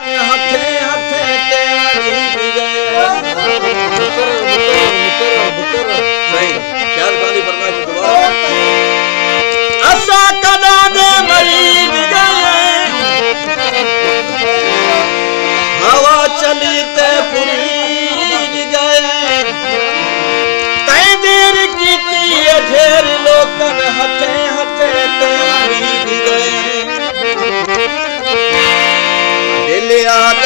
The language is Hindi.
हथे हथे ते वरी मुकर सही शायद गाली फरमाइश दोबारा असा कदा दे मरी गए हवा चली ते पूरी गए तई देर की ढेर लोकन हथे हथे ते वरी गए दिल याद